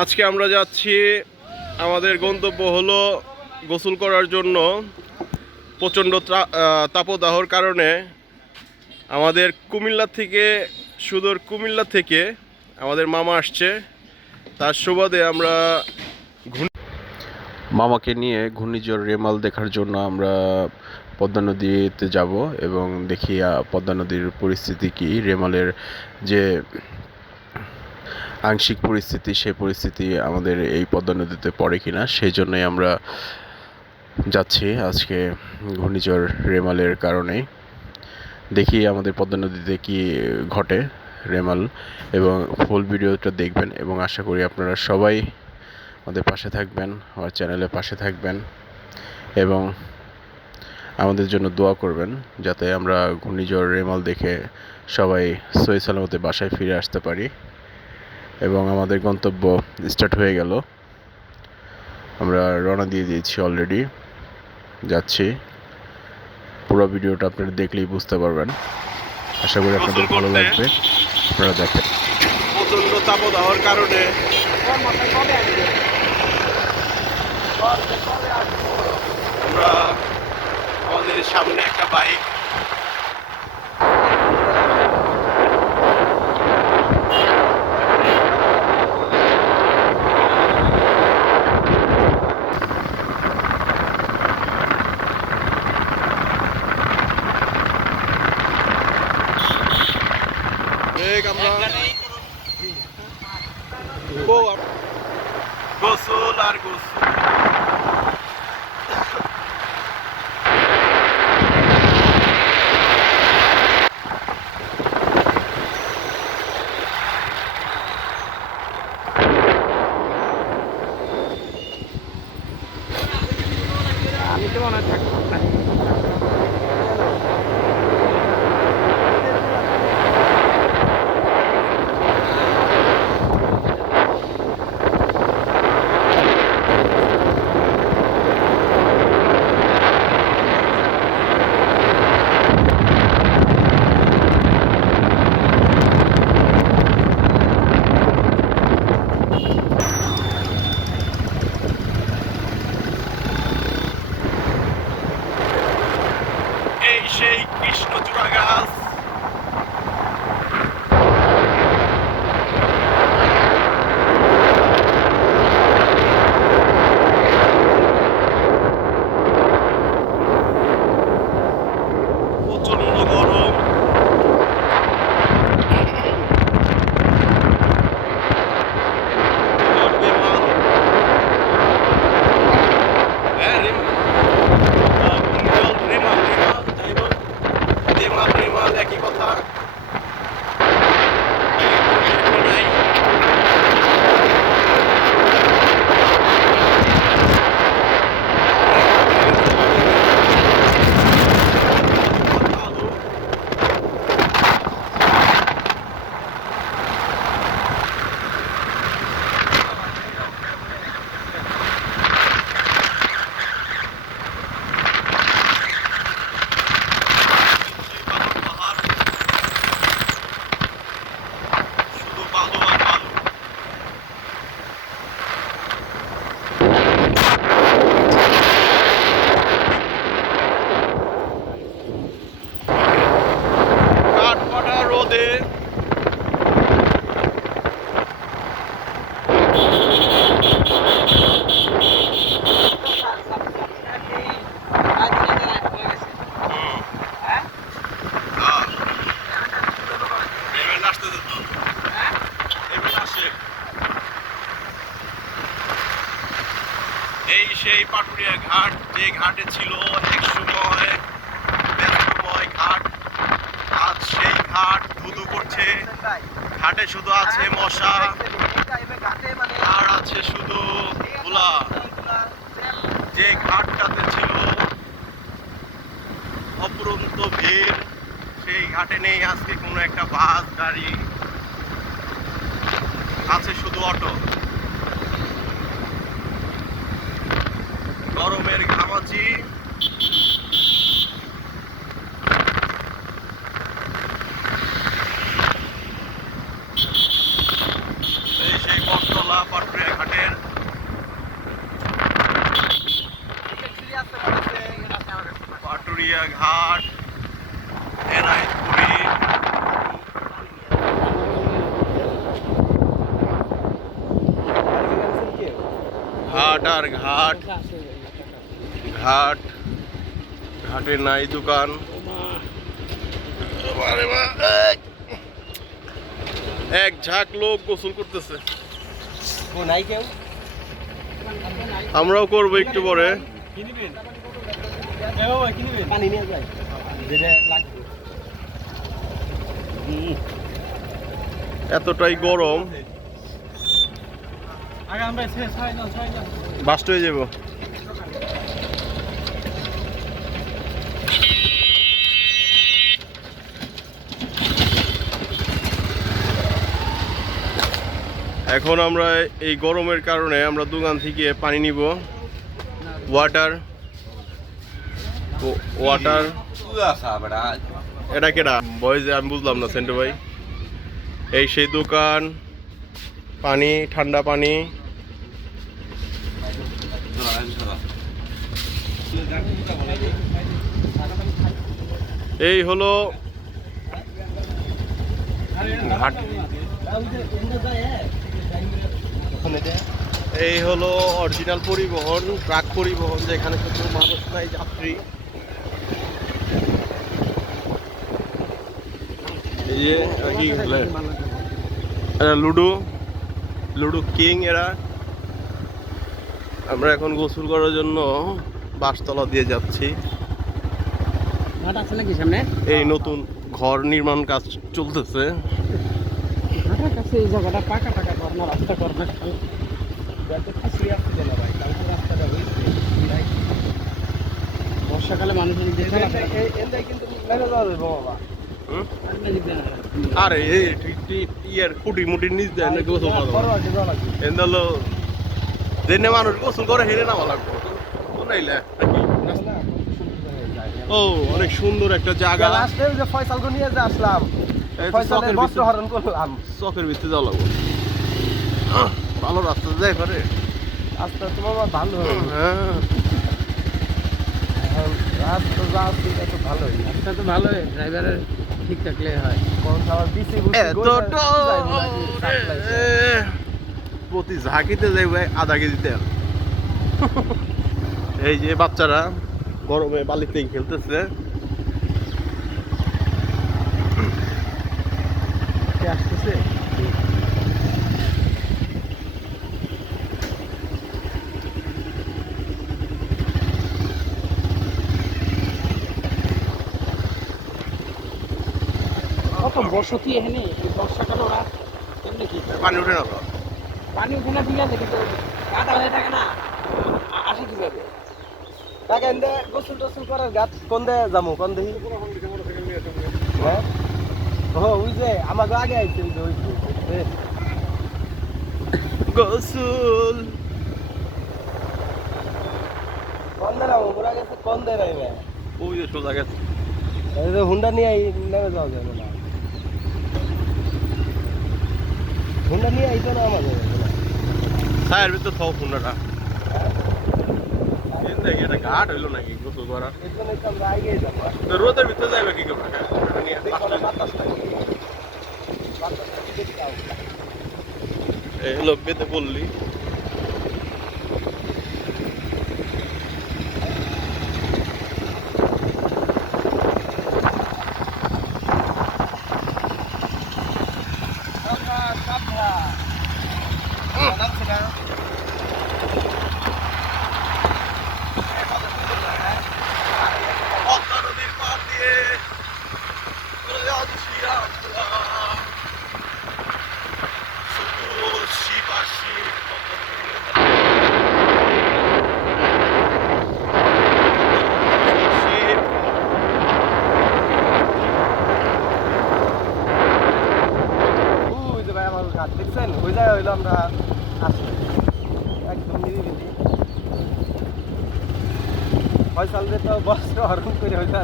আজকে আমরা যাচ্ছি, আমাদের গন্তব্য হলো গোসল করার জন্য। প্রচণ্ড তাপদাহর কারণে আমাদের সুদূর কুমিল্লা থেকে আমাদের মামা আসছে। তার সুবাদে আমরা মামাকে নিয়ে ঘূর্ণিঝড় রেমাল দেখার জন্য আমরা পদ্মা নদীতে যাব এবং দেখি পদ্মা নদীর পরিস্থিতি কী, রেমালের যে আংশিক পরিস্থিতি, সেই পরিস্থিতি আমাদের এই পদ্মা নদীতে পড়ে কিনা। সেই জন্যই আমরা যাচ্ছি আজকে ঘূর্ণিঝড় রেমালের কারণে। দেখি আমাদের পদ্মা নদীতে কি ঘটে রেমাল, এবং ফুল ভিডিওটা দেখবেন এবং আশা করি আপনারা সবাই আমাদের পাশে থাকবেন, আমার চ্যানেলের পাশে থাকবেন এবং আমাদের জন্য দোয়া করবেন যাতে আমরা ঘূর্ণিঝড় রেমাল দেখে সবাই সহি সালামতে বাসায় ফিরে আসতে পারি। এবং আমাদের গন্তব্য স্টার্ট হয়ে গেল, আমরা রওনা দিয়ে দিয়েছি, অলরেডি যাচ্ছি। পুরো ভিডিওটা আপনারা দেখলেই বুঝতে পারবেন। আশা করি আপনাদের ভালো লাগবে, আপনারা দেখেন। প্রচণ্ড তাপদাহর কারণে আমরা আমাদের সামনে একটা বাইক, গোসল আর গোসল। আমি তো মনে হয় থাকবো। এই সেই কৃষ্ণচূড়া গাছ, প্রচন্ড গরম। একই কথা। এই সেই পাটুরিয়া ঘাট, যে ঘাটে ছিল এক সময় ব্যস্তময় ঘাট, আজ সেই ঘাট ধুধু করছে। ঘাটে শুধু আছে মশা আর আছে শুধু ধুলা। যে ঘাটটাতে ছিল অপরন্ত ভিড়, সেই ঘাটে নেই আজকে কোনো একটা বাস গাড়ি, আছে শুধু অটো। গরমের ঘামাচি, ঘাটের পাটুরিয়া ঘাট, এনায়েতপুরি, ঘাট আর ঘাট, ঘাট, ঘাটে নাই দোকান। এক ঝাঁক লোক গোসল করতেছে, নাই কেউ আমরাও করবো একটু পরে। পানি নিয়ে যায় যেটা লাগবে। এতটাই গরম আগে আমরা বাস্ট হয়ে যাব। এখন আমরা এই গরমের কারণে আমরা দোকান থেকে পানি নিব, ওয়াটার। ওয়াটার এটা কেডা বয়স আমি বুঝলাম না সেন্টু ভাই। এই সেই দোকান, পানি, ঠান্ডা পানি। এই হলো ঘাট, এই হলো অরিজিনাল পরিবহন, ট্রাক পরিবহন, যেখানে শুধু মানুষ নাই, যাত্রী। এই যে কি খেলে এরা লুডো, লুডো কিং এরা। আমরা এখন গোসল করার জন্য বাসতলা দিয়ে যাচ্ছি। ঘাট আছে নাকি সামনে? এই নতুন ঘর নির্মাণ কাজ চলতেছে। ঘাটের কাছে এই জায়গাটা পাকা পাকা কর্নার রাস্তা কর্নার রাস্তাটা হয়েছে। বর্ষাকালে মানুষের আরে এই ইয়ার খুঁটি মুটি নিচ দেয় না গোসল করা এন্দলো যেনে মানুষ গোসল করে হেরে নামা লাগবে। নাইলে ও অনেক সুন্দর একটা জায়গা। লাস্টে যে ফয়সালকে নিয়ে যে আসলাম, ফয়সালের বস্ত্র হরণ করলাম। চকের ভিতরে যাওয়া লাগবে, ভালো রাস্তা যাই পারে। রাস্তা তোমার ভালো, হ্যাঁ রাস্তা যা আছে এটা তো ভালোই। রাস্তা তো ভালোই, ড্রাইভারের ঠিক থাকলে হয়। কোন খাবার বিসি প্রতি ঝাঁকিতে যাই ভাই আধা কেজি তেল। এই যে বাচ্চারা গরমে বালিতে খেলতেছে। আসতেছে কত বসতি এখানে। বর্ষাকালে ওরা কেমনে কি পানি উঠে না তো, পানি উঠে না, ঠিক আছে, কিন্তু কাটা হয়ে থাকে না, আসে কিভাবে? তাকে এনে গোসল টোসল করার গাছ কোন দে যাবো, কোন দেখি? হ্যাঁ ও ওই যে আমাকে আগে আইছে ওই যে গোসল কোন দে রাও ওরা গেছে, কোন দে রাইবে ওই যে সোজা গেছে। এই যে হুন্ডা নিয়ে নেমে যাওয়া যাবে না, হুন্ডা নিয়ে আইতো না আমাদের ছায়ের ভিতরে থাও ফোনটা। দেখি এটা ঘাট হইলো নাকি গোসল করার? এই জন্য তো আমরা আগে যাবো। তো রোদের ভিতরে যাবে কি করবে? এই হলো বেতে বললি। নদীর পার দিয়ে দেখছেন ওই জায়গায় হইলো আমরা আসি একদম নিরিবিলি। ফয়সাল যে তো বস্ত্র হরণ করে হইতে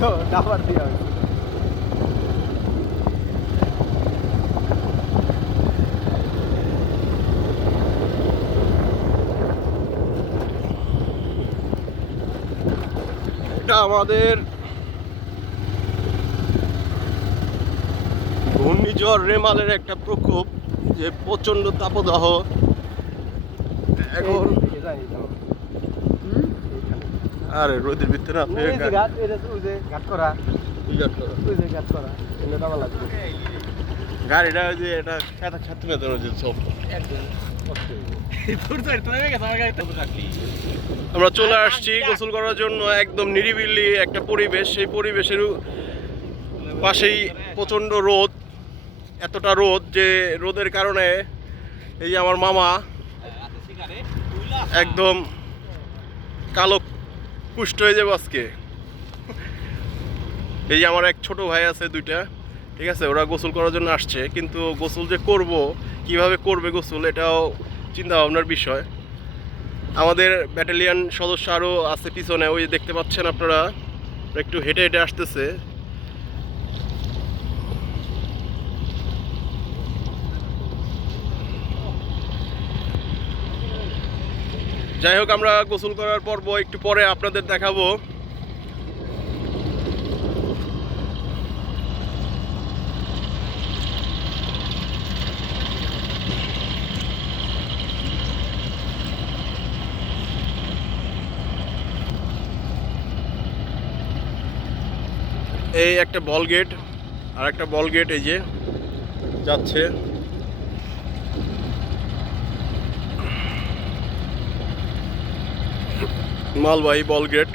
তো নাম্বার দিয়ে হয়েছে। আমাদের ঘূর্ণিঝড় রেমালের একটা প্রকোপ, যে প্রচন্ড তাপদাহ এখন। আরে রোদের ভিতরে আপনি গাড়িটা ওই যে এটা ছাত্র সব আমরা চলে আসছি গোসল করার জন্য। একদম নিরিবিলি একটা পরিবেশ, সেই পরিবেশের পাশেই প্রচণ্ড রোদ, এতটা রোদ যে রোদের কারণে এই যে আমার মামা একদম কালো কুষ্ঠ হয়ে যাবে আজকে। এই যে আমার এক ছোট ভাই আছে, দুইটা, ঠিক আছে, ওরা গোসল করার জন্য আসছে, কিন্তু গোসল যে করব, কিভাবে করবে গোসল, এটাও চিন্তা ভাবনার বিষয়। আমাদের ব্যাটালিয়ান সদস্য আরও আছে পিছনে, ওই দেখতে পাচ্ছেন আপনারা, একটু হেঁটে হেঁটে আসতেছে। যাই হোক, আমরা গোসল করার পর্ব একটু পরে আপনাদের দেখাবো। এই একটা বল গেট, আর একটা বল গেট এই যে যাচ্ছে। মালবাহী বল গেট।